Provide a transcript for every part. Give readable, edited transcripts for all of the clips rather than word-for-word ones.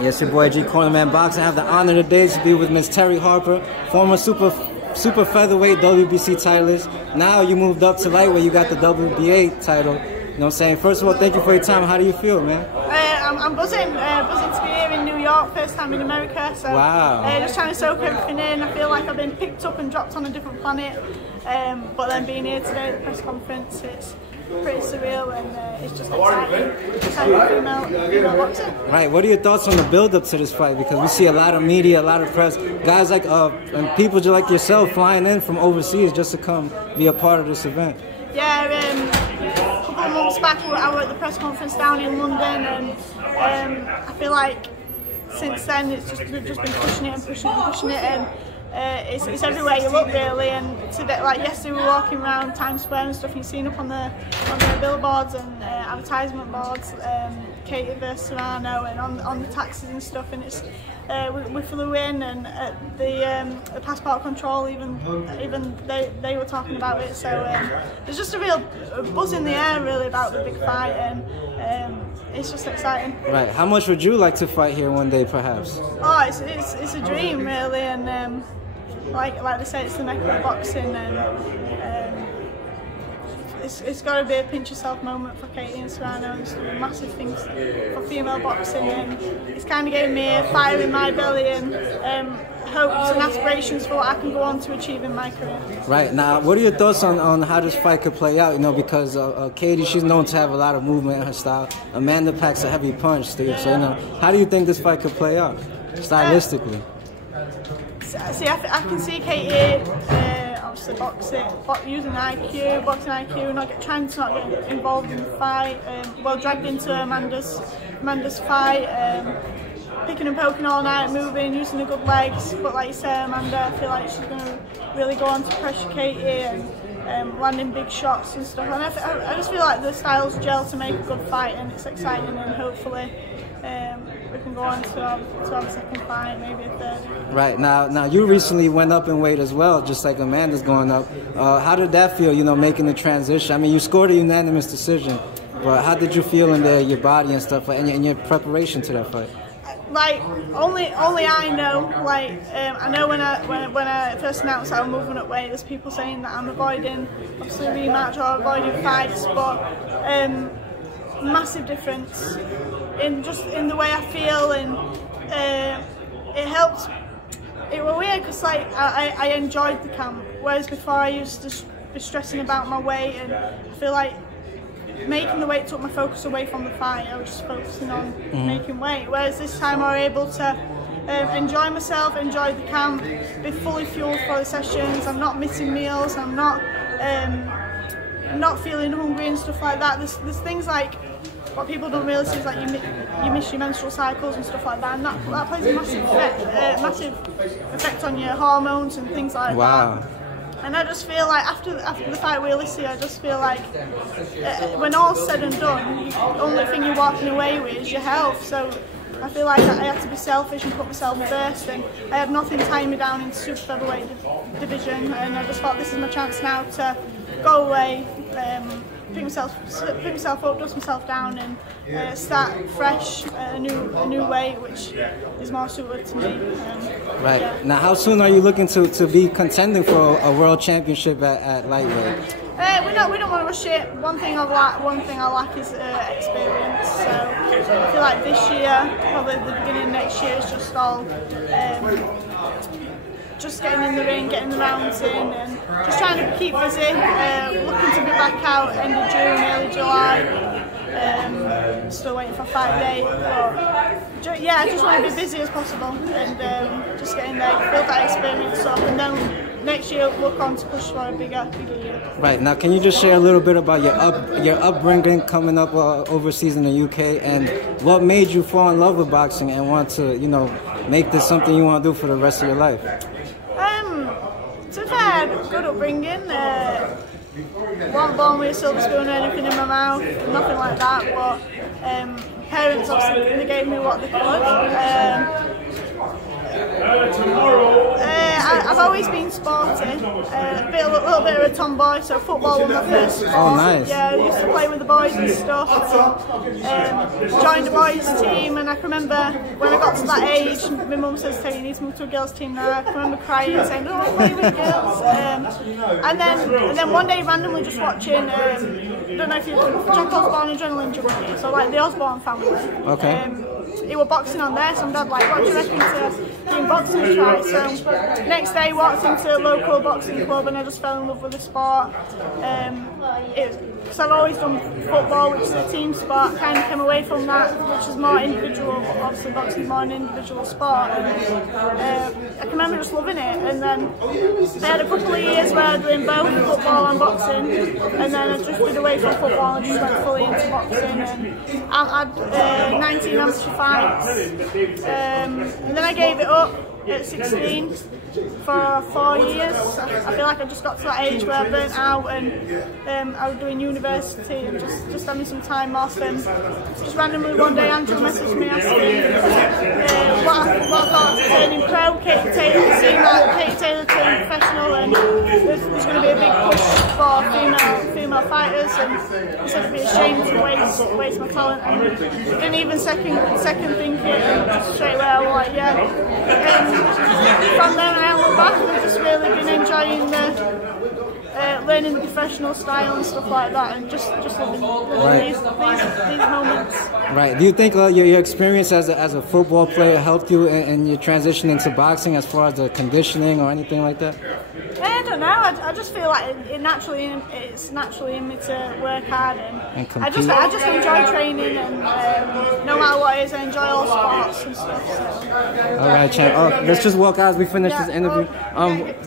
Yes, your boy G Cornerman Boxing. I have the honor today to be with Miss Terri Harper, former super featherweight WBC titleist. Now you moved up to lightweight, you got the WBA title. You know what I'm saying? First of all, thank you for your time. How do you feel, man? I'm buzzing to be here in New York, first time in America. So wow. Just trying to soak everything in. I feel like I've been picked up and dropped on a different planet. But then being here today at the press conference, it's pretty surreal and it's just exciting female boxing. Right. What are your thoughts on the build-up to this fight? Because we see a lot of media, a lot of press, guys like and people just like yourself flying in from overseas just to come be a part of this event. Yeah. A couple of months back, I was at the press conference down in London, and I feel like since then we've just been pushing it and pushing it and pushing it, and it's everywhere you look really. And today, like yesterday, we were walking around Times Square and stuff, and you've seen up on the billboards and advertisement boards, Katie versus Serrano, and on the taxis and stuff. And it's we flew in, and the passport control even they were talking about it. So there's just a real buzz in the air really about the big fight, and it's just exciting. Right. How much would you like to fight here one day, perhaps? Oh, it's a dream really, and like they say, it's the mecca of boxing, and it's got to be a pinch yourself moment for Katie and Serrano, and some massive things for female boxing, and it's kind of giving me a fire in my belly and hopes and aspirations for what I can go on to achieve in my career. Right. Now, what are your thoughts on how this fight could play out? You know, because Katie, she's known to have a lot of movement in her style. Amanda packs a heavy punch, Steve. So, you know, how do you think this fight could play out, stylistically? See, I can see Katie obviously using boxing IQ, trying to not get involved in the fight. Well, dragged into Amanda's fight. Picking and poking all night, moving, using the good legs, but like you say, Amanda, I feel like she's going to really go on to pressure Katie and landing big shots and stuff. And I just feel like the styles gel to make a good fight, and it's exciting, and hopefully we can go on to have a second fight, maybe a third. Right. Now you recently went up in weight as well, just like Amanda's going up. How did that feel, you know, making the transition? I mean, you scored a unanimous decision, but how did you feel in your body and stuff, and your preparation to that fight? Like only I know. Like I know when I first announced I was moving up weight, there's people saying that I'm avoiding obviously a rematch or avoiding fights, but massive difference in the way I feel, and it helped. It was weird because like I enjoyed the camp, whereas before I used to be stressing about my weight, and I feel like making the weight took my focus away from the fight. I was just focusing on making weight, whereas this time I was able to enjoy myself, enjoy the camp, be fully fueled for the sessions. I'm not missing meals, I'm not feeling hungry and stuff like that. There's things like what people don't realise is like you miss your menstrual cycles and stuff like that, and that plays a massive effect on your hormones and things like that. And I just feel like after the fight with Alicia, I just feel like when all's said and done, the only thing you're walking away with is your health. So I feel like I had to be selfish and put myself first, and I had nothing tying me down into super featherweight division, and I just thought this is my chance now to go away, pick myself up, dust myself down, and start fresh, a new way, which is more suited to me. Right. Yeah. Now, how soon are you looking to be contending for a world championship at lightweight? We don't want to rush it. One thing I lack is experience. So I feel like this year, probably the beginning of next year, is just all just getting in the ring, getting the rounds in, and just trying to keep busy. Looking to be back out end of June, early July. Still waiting for a fight date. But yeah, I just want to be busy as possible, and just getting there, build that experience up, and then next year look on to push for a bigger year. Right. Now, can you just share a little bit about your upbringing coming up overseas in the UK, and what made you fall in love with boxing and want to, you know, make this something you want to do for the rest of your life? To be fair, good upbringing. Wasn't born with a silver spoon or anything in my mouth, nothing like that. But parents obviously they gave me what they could. I've always been sporty, a little bit of a tomboy, so football was my first sport. Oh, nice. Yeah, I used to play with the boys and stuff. Joined the boys team, and I can remember when I got to that age, my mum says, "Hey, you need to move to a girls team now." I can remember crying and saying, "No, I play with girls." And then one day, randomly just watching, I don't know if you know, Jack Osborne Adrenaline Junkie, so like the Osborne family. Okay. He was boxing on there, so my dad like, "What do you reckon to doing boxing try?" So next day walked into a local boxing club and I just fell in love with the sport. Because I've always done football, which is a team sport, kind of came away from that, which is more individual. Obviously boxing is more an individual sport. I can remember just loving it, and then I had a couple of years where I was doing both football and boxing, and then I drifted away from football and just went fully into boxing, and I had 19 amateur fights, and then I gave it up at 16 for 4 years. I feel like I just got to that age where I burnt out, and I was doing university and just having some time off, and just randomly one day Andrew messaged me asking what I thought of turning pro. Katie Taylor, seeing that Katie Taylor turned professional, and there's going to be a big push for female fighters, and I said it'd be a shame to waste my talent, and didn't even second think it, and just straight away I was like, yeah. From then I look back, and I've just really been enjoying learning the professional style and stuff like that, and just living these moments. Right. Do you think your experience as a football player helped you in your transition into boxing, as far as the conditioning or anything like that? I don't know. I just feel like it's naturally in me to work hard, and I just enjoy training, and no matter what it is, I enjoy all sports and stuff. So. All right, champ. Let's just walk out as we finish this interview.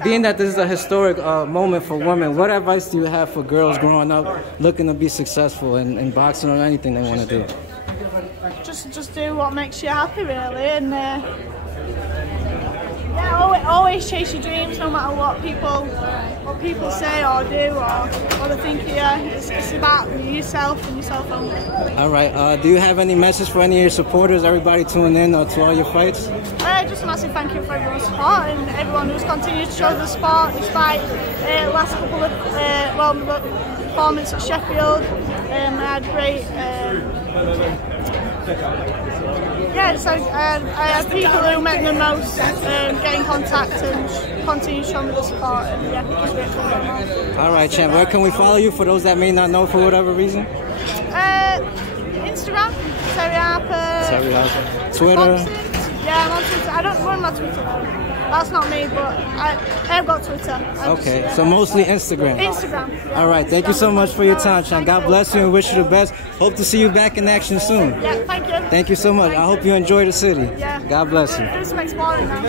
Being that this is a historic moment for women, what advice do you have for girls growing up looking to be successful in boxing or anything they want to do? Just do what makes you happy, really, and always chase your dreams, no matter what people say or do or they think of you. It's about yourself and yourself only. All right. Do you have any message for any of your supporters, everybody tuning in to all your fights? Just a massive thank you for everyone's support and everyone who's continued to show the sport despite the last couple of performance at Sheffield. I had great. I had people who meant the most get in contact and continue to show me the support, and just grateful. All right, champ. Where can we follow you for those that may not know for whatever reason? Instagram, Terri Harper. Twitter. Boxing. Yeah, I'm on Twitter. I don't run my Twitter though. That's not me, but I've got Twitter. Okay, so mostly Instagram. Instagram. Yeah. All right, thank you so much for your time, Sean. God bless you and wish you the best. Hope to see you back in action soon. Yeah, thank you. Thank you so much. I hope you enjoy the city. Yeah. God bless you. Do some exploring now.